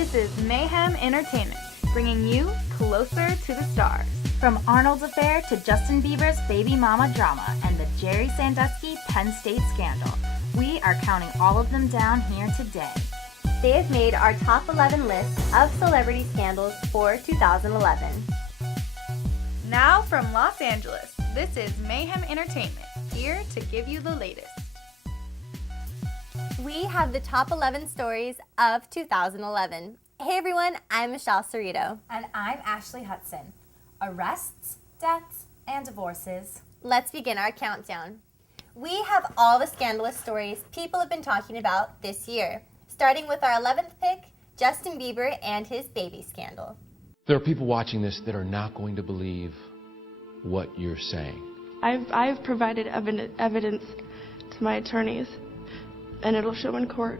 This is Mayhem Entertainment, bringing you closer to the stars. From Arnold's affair to Justin Bieber's baby mama drama and the Jerry Sandusky Penn State scandal, we are counting all of them down here today. They have made our top 11 list of celebrity scandals for 2011. Now from Los Angeles, this is Mayhem Entertainment, here to give you the latest. We have the top 11 stories of 2011. Hey everyone, I'm Michelle Cerrito. And I'm Ashley Hudson. Arrests, deaths, and divorces. Let's begin our countdown. We have all the scandalous stories people have been talking about this year, starting with our 11th pick, Justin Bieber and his baby scandal. There are people watching this that are not going to believe what you're saying. I've provided evidence to my attorneys, and it'll show in court.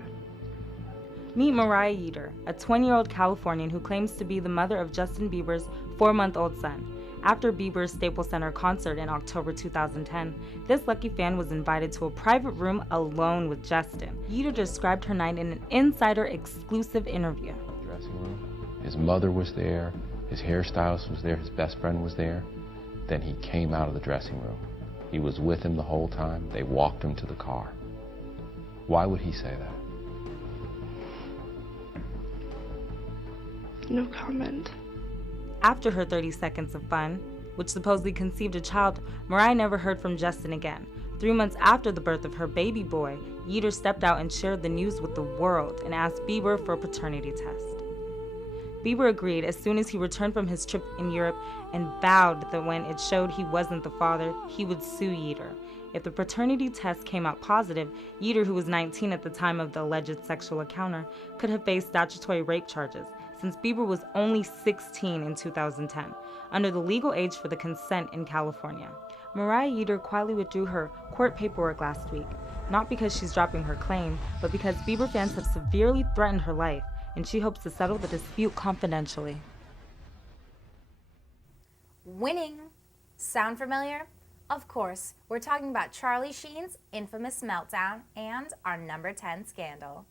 Meet Mariah Yeater, a 20-year-old Californian who claims to be the mother of Justin Bieber's 4-month-old son. After Bieber's Staples Center concert in October 2010, this lucky fan was invited to a private room alone with Justin. Yeater described her night in an insider exclusive interview. Dressing room. His mother was there, his hairstylist was there, his best friend was there. Then he came out of the dressing room. He was with him the whole time. They walked him to the car. Why would he say that? No comment. After her 30 seconds of fun, which supposedly conceived a child, Mariah never heard from Justin again. 3 months after the birth of her baby boy, Yeater stepped out and shared the news with the world and asked Bieber for a paternity test. Bieber agreed as soon as he returned from his trip in Europe and vowed that when it showed he wasn't the father, he would sue Yeater. If the paternity test came out positive, Yeater, who was 19 at the time of the alleged sexual encounter, could have faced statutory rape charges, since Bieber was only 16 in 2010, under the legal age for the consent in California. Mariah Yeater quietly withdrew her court paperwork last week, not because she's dropping her claim, but because Bieber fans have severely threatened her life, and she hopes to settle the dispute confidentially. Winning. Sound familiar? Of course, we're talking about Charlie Sheen's infamous meltdown and our number 10 scandal.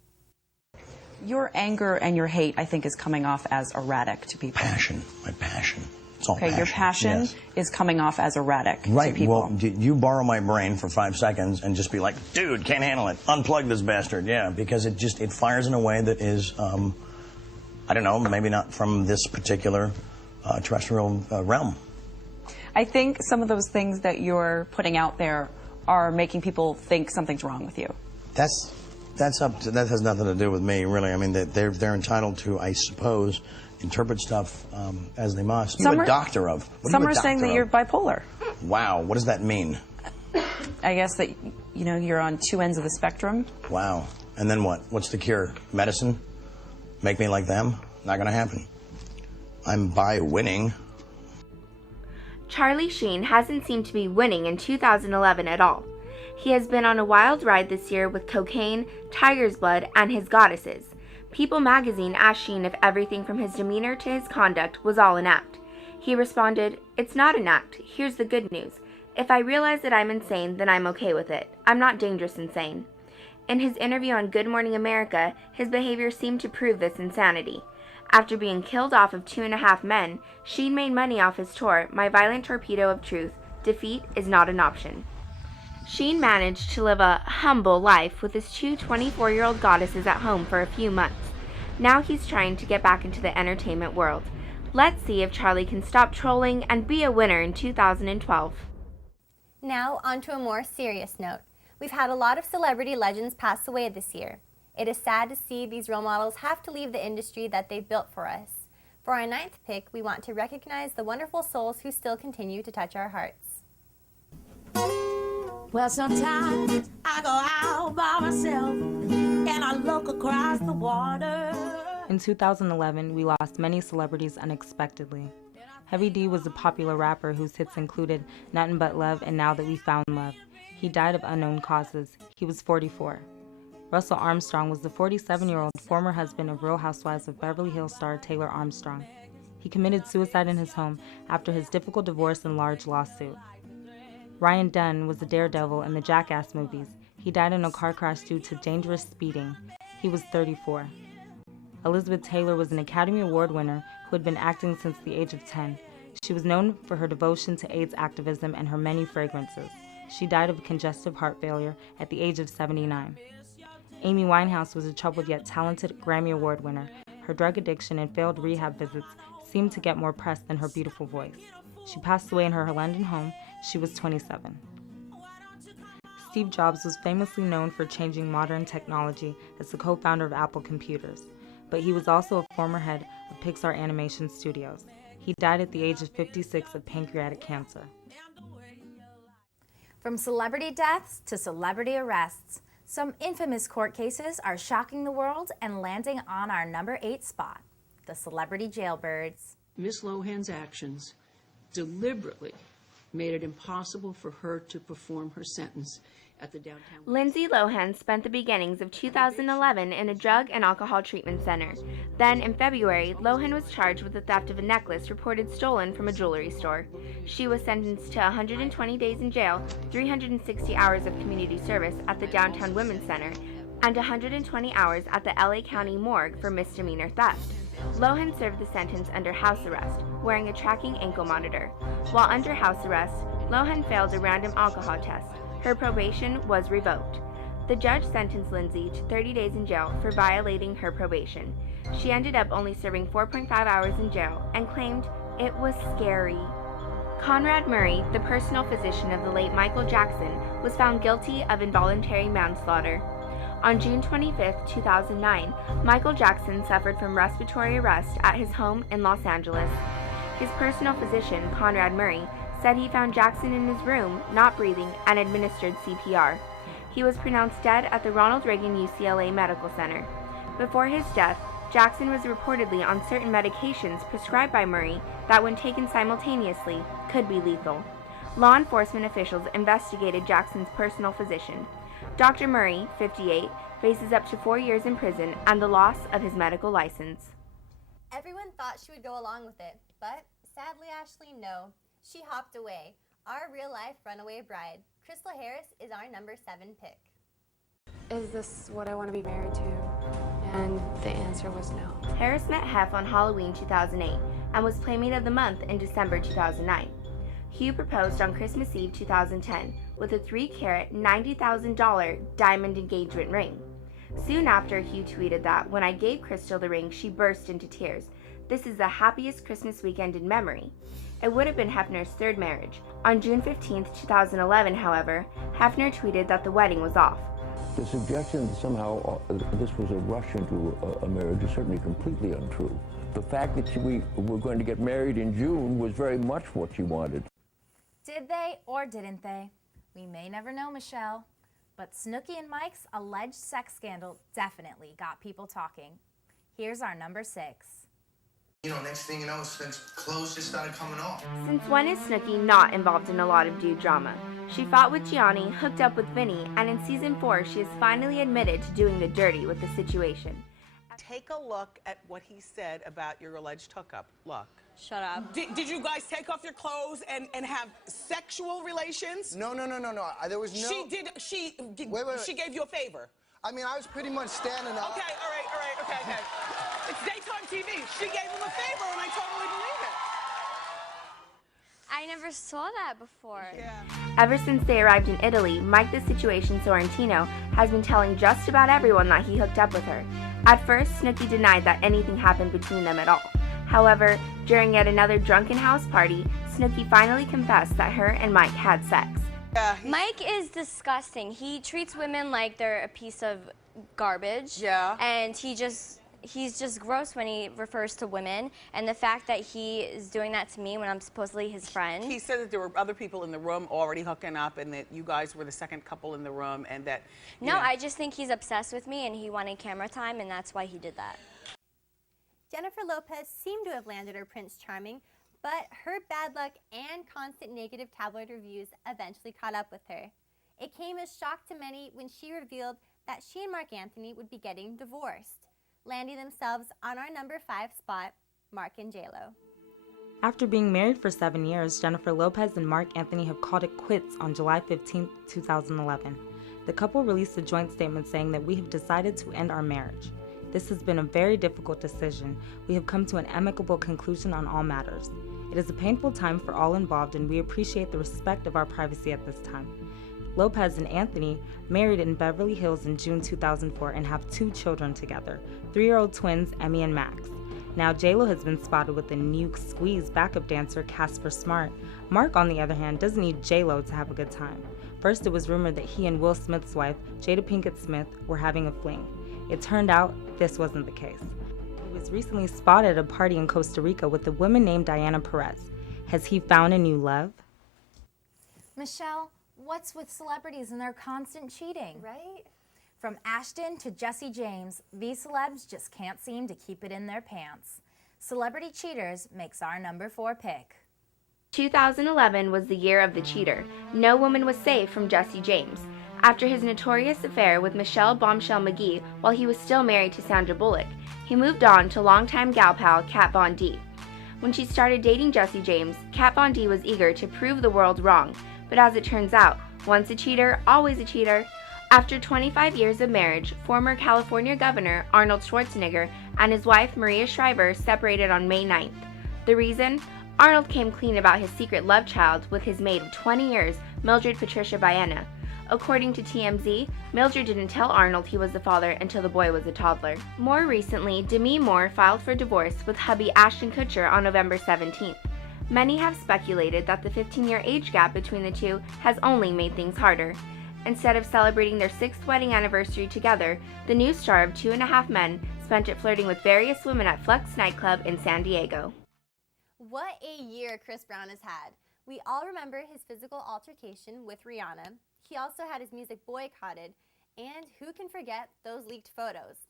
Your anger and your hate, I think, is coming off as erratic to people. Passion, my passion. It's all okay, passion. Your passion yes. is coming off as erratic right. to people. Well, you borrow my brain for 5 seconds and just be like, dude, can't handle it. Unplug this bastard. Yeah, because it fires in a way that is, I don't know, maybe not from this particular terrestrial realm. I think some of those things that you're putting out there are making people think something's wrong with you. That has nothing to do with me, really. I mean, they're entitled to, I suppose, interpret stuff as they must. What are you a doctor of? Some are saying that you're bipolar. Wow, what does that mean? I guess that, you're on 2 ends of the spectrum. Wow. And then what? What's the cure? Medicine? Make me like them? Not gonna happen. I'm winning. Charlie Sheen hasn't seemed to be winning in 2011 at all. He has been on a wild ride this year with cocaine, tiger's blood, and his goddesses. People magazine asked Sheen if everything from his demeanor to his conduct was all an act. He responded, "It's not an act. Here's the good news. If I realize that I'm insane, then I'm okay with it. I'm not dangerous insane." In his interview on Good Morning America, his behavior seemed to prove this insanity. After being killed off of 2.5 Men, Sheen made money off his tour, My Violent Torpedo of Truth. Defeat is not an option. Sheen managed to live a humble life with his 2 24-year-old goddesses at home for a few months. Now he's trying to get back into the entertainment world. Let's see if Charlie can stop trolling and be a winner in 2012. Now onto a more serious note. We've had a lot of celebrity legends pass away this year. It is sad to see these role models have to leave the industry that they've built for us. For our 9th pick, we want to recognize the wonderful souls who still continue to touch our hearts. Well, sometimes I go out by myself and I look across the water. In 2011, we lost many celebrities unexpectedly. Heavy D was a popular rapper whose hits included Nothing But Love and Now That We Found Love. He died of unknown causes. He was 44. Russell Armstrong was the 47-year-old former husband of Real Housewives of Beverly Hills star Taylor Armstrong. He committed suicide in his home after his difficult divorce and large lawsuit. Ryan Dunn was the daredevil in the Jackass movies. He died in a car crash due to dangerous speeding. He was 34. Elizabeth Taylor was an Academy Award winner who had been acting since the age of 10. She was known for her devotion to AIDS activism and her many fragrances. She died of congestive heart failure at the age of 79. Amy Winehouse was a troubled yet talented Grammy Award winner. Her drug addiction and failed rehab visits seemed to get more press than her beautiful voice. She passed away in her London home. She was 27. Steve Jobs was famously known for changing modern technology as the co-founder of Apple Computers, but he was also a former head of Pixar Animation Studios. He died at the age of 56 of pancreatic cancer. From celebrity deaths to celebrity arrests, some infamous court cases are shocking the world and landing on our number 8 spot, the celebrity jailbirds. Ms. Lohan's actions deliberately made it impossible for her to perform her sentence at the downtown. Lindsay Lohan spent the beginnings of 2011 in a drug and alcohol treatment center. Then, in February, Lohan was charged with the theft of a necklace reported stolen from a jewelry store. She was sentenced to 120 days in jail, 360 hours of community service at the Downtown Women's Center, and 120 hours at the LA County Morgue for misdemeanor theft. Lohan served the sentence under house arrest, wearing a tracking ankle monitor. While under house arrest, Lohan failed a random alcohol test. Her probation was revoked. The judge sentenced Lindsay to 30 days in jail for violating her probation. She ended up only serving 4.5 hours in jail and claimed it was scary. Conrad Murray, the personal physician of the late Michael Jackson, was found guilty of involuntary manslaughter. On June 25, 2009, Michael Jackson suffered from respiratory arrest at his home in Los Angeles. His personal physician, Conrad Murray, said he found Jackson in his room, not breathing, and administered CPR. He was pronounced dead at the Ronald Reagan UCLA Medical Center. Before his death, Jackson was reportedly on certain medications prescribed by Murray that, when taken simultaneously, could be lethal. Law enforcement officials investigated Jackson's personal physician. Dr. Murray, 58, faces up to 4 years in prison and the loss of his medical license. Everyone thought she would go along with it, but sadly, Ashley, no. She hopped away. Our real-life runaway bride, Crystal Harris, is our number 7 pick. Is this what I want to be married to? And the answer was no. Harris met Hef on Halloween 2008 and was Playmate of the Month in December 2009. Hugh proposed on Christmas Eve 2010 with a 3-carat, $90,000 diamond engagement ring. Soon after, Hugh tweeted that, "When I gave Crystal the ring, she burst into tears. This is the happiest Christmas weekend in memory." It would have been Hefner's 3rd marriage. On June 15, 2011, however, Hefner tweeted that the wedding was off. The suggestion that somehow this was a rush into a marriage is certainly completely untrue. The fact that we were going to get married in June was very much what she wanted. Did they or didn't they? We may never know, Michelle. But Snooki and Mike's alleged sex scandal definitely got people talking. Here's our number 6. You know, next thing you know, Sven's clothes just started coming off. Since when is Snooki not involved in a lot of dude drama? She fought with Gianni, hooked up with Vinny, and in season 4, she has finally admitted to doing the dirty with the situation. Take a look at what he said about your alleged hookup. Look. Shut up. Did you guys take off your clothes and have sexual relations? No. There was no... She Wait. She gave you a favor. I mean, I was pretty much standing up. Okay, all right, okay. It's daytime TV. She gave him a favor, and I totally believe it. I never saw that before. Yeah. Ever since they arrived in Italy, Mike the Situation Sorrentino has been telling just about everyone that he hooked up with her. At first, Snooki denied that anything happened between them at all. However, during yet another drunken house party, Snooki finally confessed that her and Mike had sex. Mike is disgusting. He treats women like they're a piece of garbage. Yeah. And he's just gross when he refers to women. And the fact that he is doing that to me when I'm supposedly his friend. He said that there were other people in the room already hooking up and that you guys were the second couple in the room and that... No, I just think he's obsessed with me and he wanted camera time and that's why he did that. Jennifer Lopez seemed to have landed her Prince Charming, but her bad luck and constant negative tabloid reviews eventually caught up with her. It came as shock to many when she revealed that she and Mark Anthony would be getting divorced, landing themselves on our number 5 spot, Mark and J.Lo. After being married for 7 years, Jennifer Lopez and Mark Anthony have called it quits on July 15, 2011. The couple released a joint statement saying that we have decided to end our marriage. This has been a very difficult decision. We have come to an amicable conclusion on all matters. It is a painful time for all involved, and we appreciate the respect of our privacy at this time. Lopez and Anthony married in Beverly Hills in June 2004 and have 2 children together, 3-year-old twins Emmy and Max. Now J-Lo has been spotted with the new Squeeze backup dancer Casper Smart. Mark, on the other hand, doesn't need J-Lo to have a good time. First, it was rumored that he and Will Smith's wife, Jada Pinkett Smith, were having a fling. It turned out this wasn't the case. He was recently spotted at a party in Costa Rica with a woman named Diana Perez. Has he found a new love? Michelle, what's with celebrities and their constant cheating? Right? From Ashton to Jesse James, these celebs just can't seem to keep it in their pants. Celebrity Cheaters makes our number 4 pick. 2011 was the year of the cheater. No woman was safe from Jesse James. After his notorious affair with Michelle Bombshell McGee while he was still married to Sandra Bullock, he moved on to longtime gal pal Kat Von D. When she started dating Jesse James, Kat Von D was eager to prove the world wrong, but as it turns out, once a cheater, always a cheater. After 25 years of marriage, former California Governor Arnold Schwarzenegger and his wife Maria Shriver separated on May 9th. The reason? Arnold came clean about his secret love child with his maid of 20 years, Mildred Patricia Baena. According to TMZ, Mildred didn't tell Arnold he was the father until the boy was a toddler. More recently, Demi Moore filed for divorce with hubby Ashton Kutcher on November 17th. Many have speculated that the 15-year age gap between the two has only made things harder. Instead of celebrating their 6th wedding anniversary together, the new star of 2.5 Men spent it flirting with various women at Flex nightclub in San Diego. What a year Chris Brown has had. We all remember his physical altercation with Rihanna. He also had his music boycotted, and who can forget those leaked photos?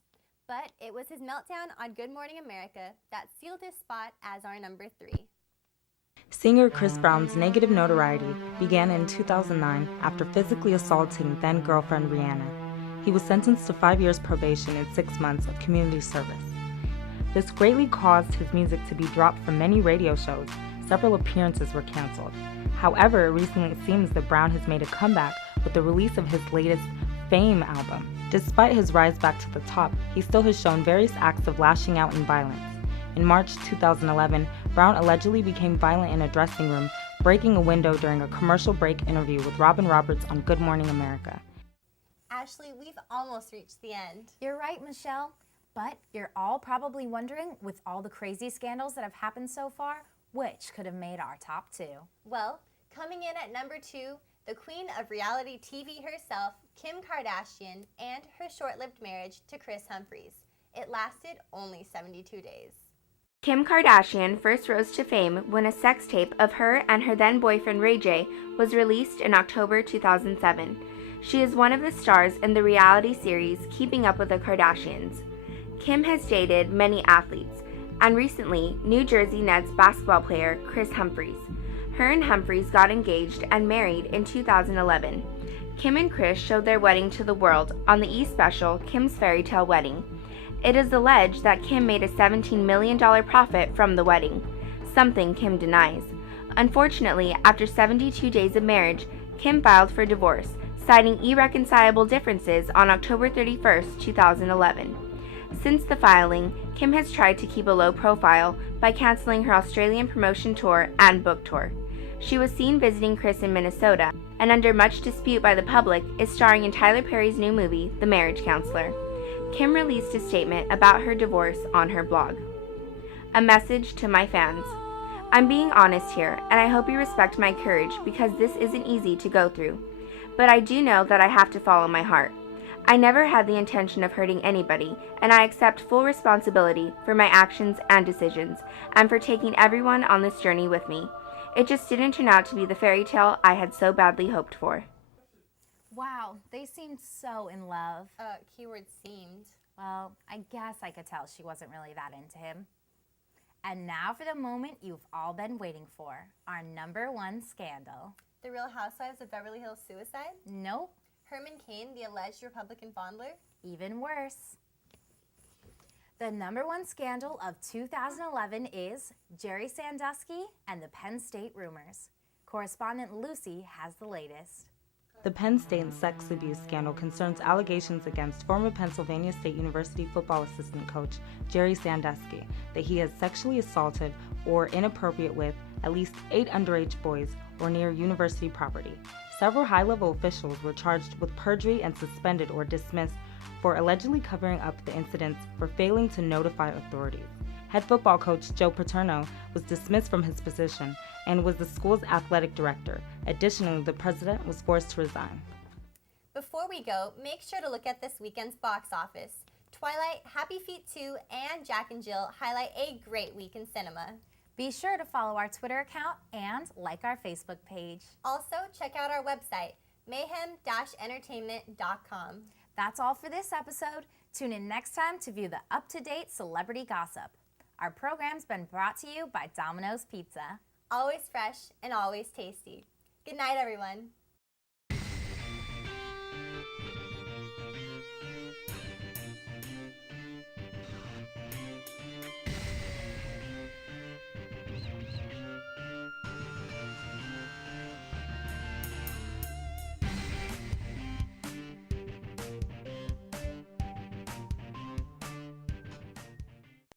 But it was his meltdown on Good Morning America that sealed his spot as our number 3. Singer Chris Brown's negative notoriety began in 2009 after physically assaulting then-girlfriend Rihanna. He was sentenced to 5 years probation and 6 months of community service. This greatly caused his music to be dropped from many radio shows. Several appearances were canceled. However, recently it seems that Brown has made a comeback with the release of his latest Fame album. Despite his rise back to the top, he still has shown various acts of lashing out in violence. In March 2011, Brown allegedly became violent in a dressing room, breaking a window during a commercial break interview with Robin Roberts on Good Morning America. Ashley, we've almost reached the end. You're right, Michelle. But you're all probably wondering, with all the crazy scandals that have happened so far, which could have made our top 2. Well, coming in at number 2, the queen of reality TV herself, Kim Kardashian, and her short-lived marriage to Kris Humphries. It lasted only 72 days. Kim Kardashian first rose to fame when a sex tape of her and her then-boyfriend Ray J was released in October 2007. She is one of the stars in the reality series Keeping Up with the Kardashians. Kim has dated many athletes, and recently, New Jersey Nets basketball player Kris Humphries. Her and Humphries got engaged and married in 2011. Kim and Kris showed their wedding to the world on the E! Special, Kim's Fairy Tale Wedding. It is alleged that Kim made a $17 million profit from the wedding, something Kim denies. Unfortunately, after 72 days of marriage, Kim filed for divorce, citing irreconcilable differences on October 31, 2011. Since the filing, Kim has tried to keep a low profile by canceling her Australian promotion tour and book tour. She was seen visiting Kris in Minnesota, and under much dispute by the public, is starring in Tyler Perry's new movie, The Marriage Counselor. Kim released a statement about her divorce on her blog. A message to my fans. I'm being honest here, and I hope you respect my courage because this isn't easy to go through. But I do know that I have to follow my heart. I never had the intention of hurting anybody, and I accept full responsibility for my actions and decisions, and for taking everyone on this journey with me. It just didn't turn out to be the fairy tale I had so badly hoped for. Wow, they seemed so in love. Keyword seemed. Well, I guess I could tell she wasn't really that into him. And now for the moment you've all been waiting for, our number 1 scandal. The Real Housewives of Beverly Hills suicide? Nope. Herman Cain, the alleged Republican fondler? Even worse. The number 1 scandal of 2011 is Jerry Sandusky and the Penn State rumors. Correspondent Lucy has the latest. The Penn State sex abuse scandal concerns allegations against former Pennsylvania State University football assistant coach Jerry Sandusky that he has sexually assaulted or inappropriate with at least 8 underage boys or near university property. Several high-level officials were charged with perjury and suspended or dismissed for allegedly covering up the incidents for failing to notify authorities. Head football coach Joe Paterno was dismissed from his position and was the school's athletic director. Additionally, the president was forced to resign. Before we go, make sure to look at this weekend's box office. Twilight, Happy Feet 2, and Jack and Jill highlight a great week in cinema. Be sure to follow our Twitter account and like our Facebook page. Also, check out our website, mayhem-entertainment.com. That's all for this episode. Tune in next time to view the up-to-date celebrity gossip. Our program's been brought to you by Domino's Pizza. Always fresh and always tasty. Good night, everyone.